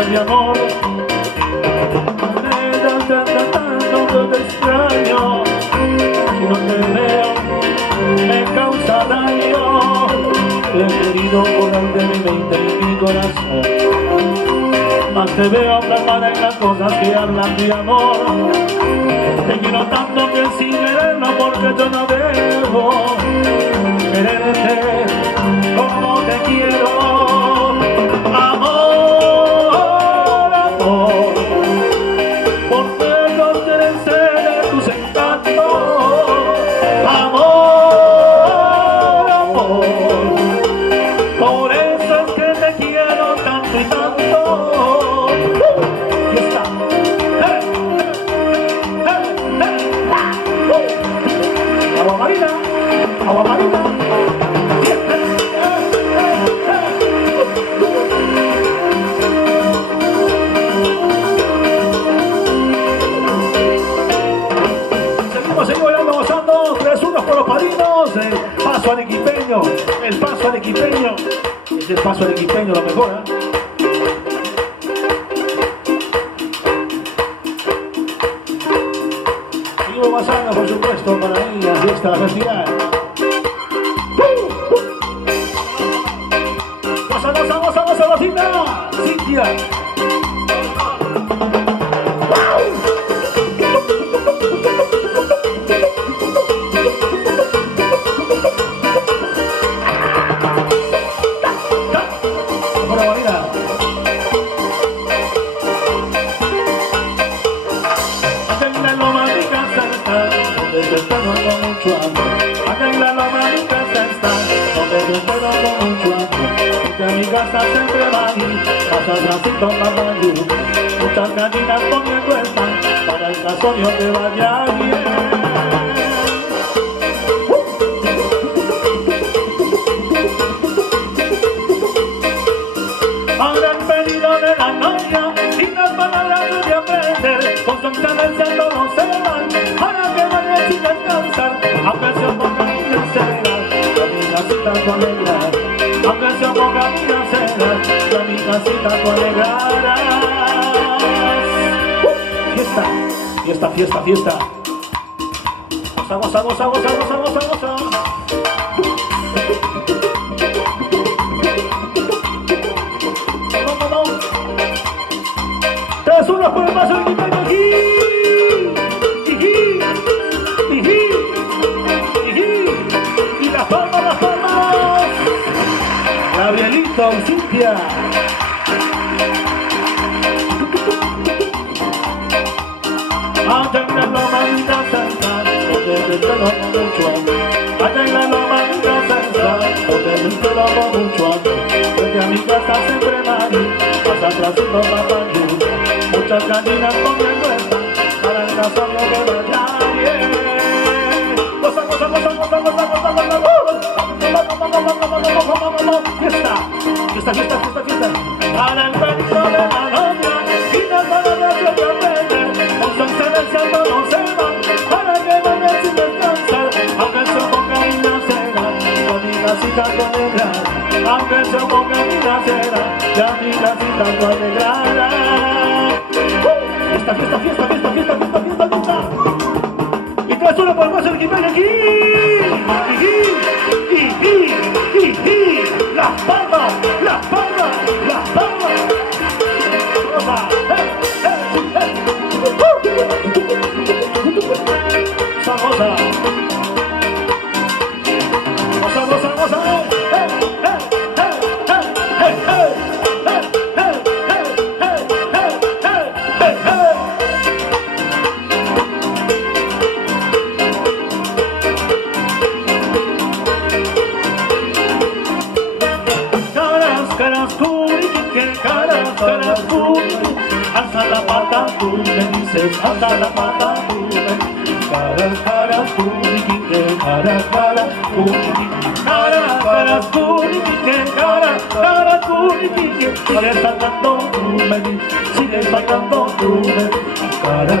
falta de amor. Tanto te extraño, y no te veo, me causa daño. Te he querido borrar de mi mente y mi corazón, mas te veo plasmada en las cosas que hablan de amor. Te quiero tanto que sin quererlo, porque yo no debo quererte como te quiero. Amor, amor, porque no te cede tus encantos. Amor, amor, por eso es que te quiero tanto y tanto. Y está. Agua marina, agua marina. Seguimos bailando, gozando. 3-1 por los padrinos. El paso arequipeño, el paso arequipeño. Es el paso arequipeño lo mejor, ¿eh? Seguimos pasando, por supuesto, para ir a la fiesta festival. Goza, gocita, Cintia. Mi casa siempre va a ir, pasa atrásito para ir. Muchas gallinas comiendo están, para el casorio que vaya bien. Ahora el pedido de la novia, y las palabras de aprender, con su excelencia todos se van, para que vaya sin descansar, aunque se pongan y encerar, caminasitas con alegrar. Aunque se ponga mi acera, ya mi casita tú alegrarás. Fiesta, fiesta, fiesta, fiesta. Goza, goza, goza, goza, goza, goza, goza. Vamos, vamos. 3-1 por el paso del equipo aquí. Y las palmas, las palmas. Gabrielito, Cintia. Allá en la loma de la central, donde el pelo con mucho amor. Allá en la loma de la central, donde el pelo con mucho amor. Desde a mi casa siempre maní, pasa atrás y no va a ir. Muchas gallinas comiendo están, para el casorio que vaya bien. Goza, goza, goza, goza, goza, goza, goza, fiesta, fiesta, fiesta, fiesta, fiesta. Para el pedido de la novia, y las palabras que te aprenden, con su excelencia todos se van, para que vaya sin descansar, aunque se ponga en la cera, ya mi casita tú alegrarás. Aunque se ponga en la cera, ya mi casita tú alegrarás. Fiesta, fiesta, fiesta, fiesta, fiesta, fiesta, fiesta, fiesta. Y 3-1 por el paso del equipo aquí. Las palmas, las palmas, las palmas. Goza, goza. Goza, goza, goza. Alza la pata, tú me dices, alza la pata, tú me dices. Cara, curiquique, cara, curiquique. Cara, curiquique. Sigue saltando, tú me dices, sigue saltando, tú me dices. Cara,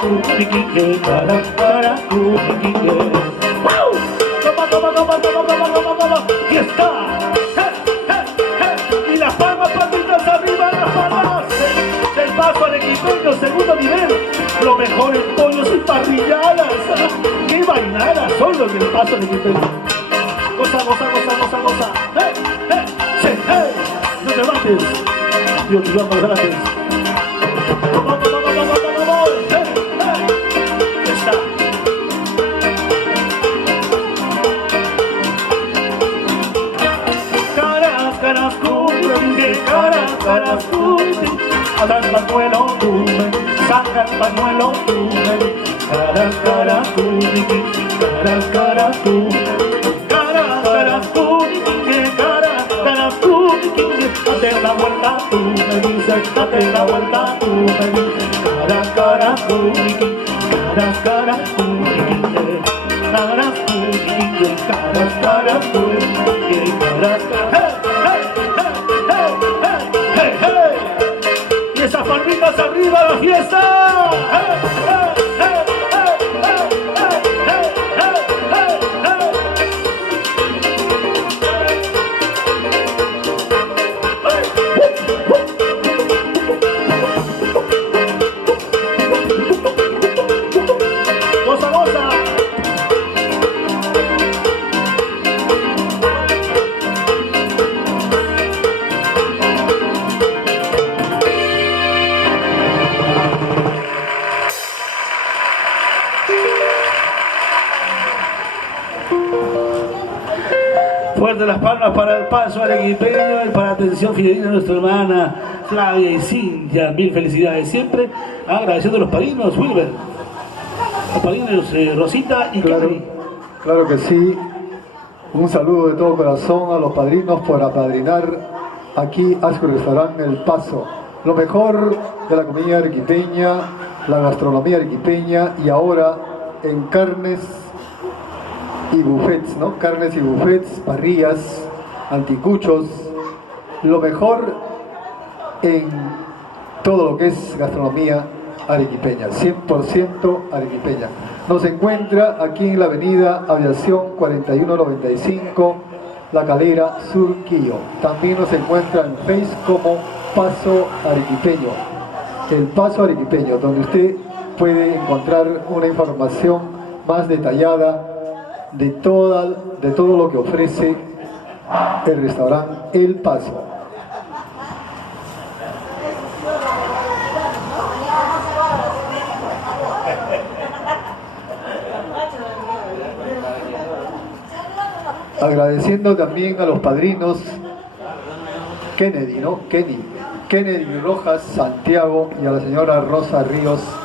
curiquique, cara, curiquique. ¡Wow! Toma. ¡Fiesta! Y las palmas, patitas arriba, las palmas. mejores pollos y parrilladas. ¡Qué vainadas son los del Paso Arequipeño! Goza, goza, goza, goza, goza. ¡Hey, hey, sí, hey! No te mates. Dios, te vamos adelante. ¡Vamos, vamos, vamos, vamos, vamos! ¡Hey, hey! Ahí está. Caras, caras, cumple, caras, caras, cumple. Atrás pañuelo, cumple. Saca el pañuelo, cumple. Caras, caras, cumple. Caras, caras, cumple. Caras, caras, cumple. Caras, caras, cumple. Date la vuelta, tú me dices. Date la vuelta, tú me dices. Caras, caras, cumple. Caras, caras, cumple. Caras, cumple. Caras, caras, cumple. Caras, caras. Y esas palmitas arriba a la fiesta. Goza, goza. Fuerte las palmas para el Paso Arequipeño y para la atención fidedigna de nuestra hermana Flavia y Cintia. Mil felicidades siempre. Agradeciendo a los padrinos, Wilber. Los padrinos Rosita y Kelly. Claro que sí. Un saludo de todo corazón a los padrinos por apadrinar aquí a su restaurante El Paso. Lo mejor de la comida arequipeña, la gastronomía arequipeña y ahora en carnes y buffets, ¿no? Carnes y buffets, parrillas, anticuchos, lo mejor en todo lo que es gastronomía arequipeña, 100% arequipeña. Nos encuentra aquí en la avenida Aviación 4195, La Calera, Surquillo. También nos encuentra en Facebook como Paso Arequipeño, El Paso Arequipeño, donde usted puede encontrar una información más detallada de todo lo que ofrece el restaurante El Paso. Agradeciendo también a los padrinos Kennedy Rojas, Santiago y a la señora Rosa Ríos.